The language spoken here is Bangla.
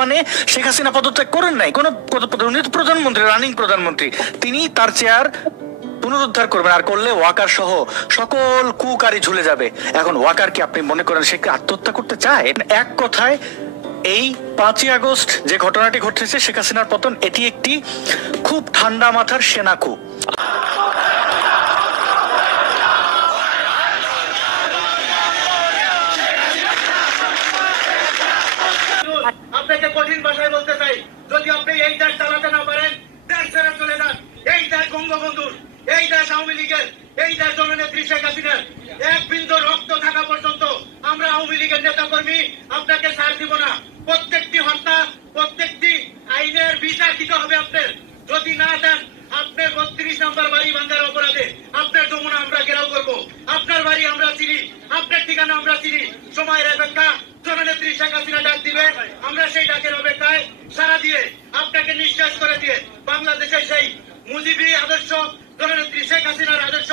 মানে শেখ হাসিনা পদত্যাগ করেন নাই, কোন উনি তো প্রধানমন্ত্রী, রানিং প্রধানমন্ত্রী, তিনি তার চেয়ার পুনরুদ্ধার করবেন, আর করলে ওয়াকার সহ সকল কুকারি ঝুলে যাবে। এখন ওয়াকার কি আপনি মনে করেন সে কি আত্মহত্যা করতে চায়? এক কথায় এই 5ই আগস্ট যে ঘটনাটি ঘটেছে, শেখ হাসিনার পতন, এটি একটি খুব ঠান্ডা মাথার সেনা coup। আপনাকে কঠিন ভাষায় বলতে চাই, যদি আপনি এই দেশ চালাতে না পারেন, দেশ ছেড়ে চলে যান। এই দেশ বঙ্গবন্ধুর, এই দেশ আওয়ামী লীগের, এই দেশ জননেত্রী শেখ হাসিনার। এক বিন্দু রক্ত থাকা পর্যন্ত আমরা আওয়ামী লীগের নেতা কর্মী আপনাকে ছাড় দিব না। প্রত্যেকটি হত্যা, প্রত্যেকটি আইনের বিচার দিতে হবে আপনার। যদি না দেন, আপনার 32 নম্বর বাড়ি ভাঙার অপরাধে আপনার যমুনা আমরা ঘেরাও করবো। আপনার বাড়ি আমরা চিনি, আপনার ঠিকানা আমরা চিনি। সময়ের অপেক্ষা, জননেত্রী শেখ হাসিনা ডাক দিবে, আমরা সেই ডাকের অপেক্ষায় সারা দিয়ে আপনাকে নিঃশ্বাস করে দিয়ে বাংলাদেশের সেই মুজিবি আদর্শ, জননেত্রী শেখ হাসিনার আদর্শ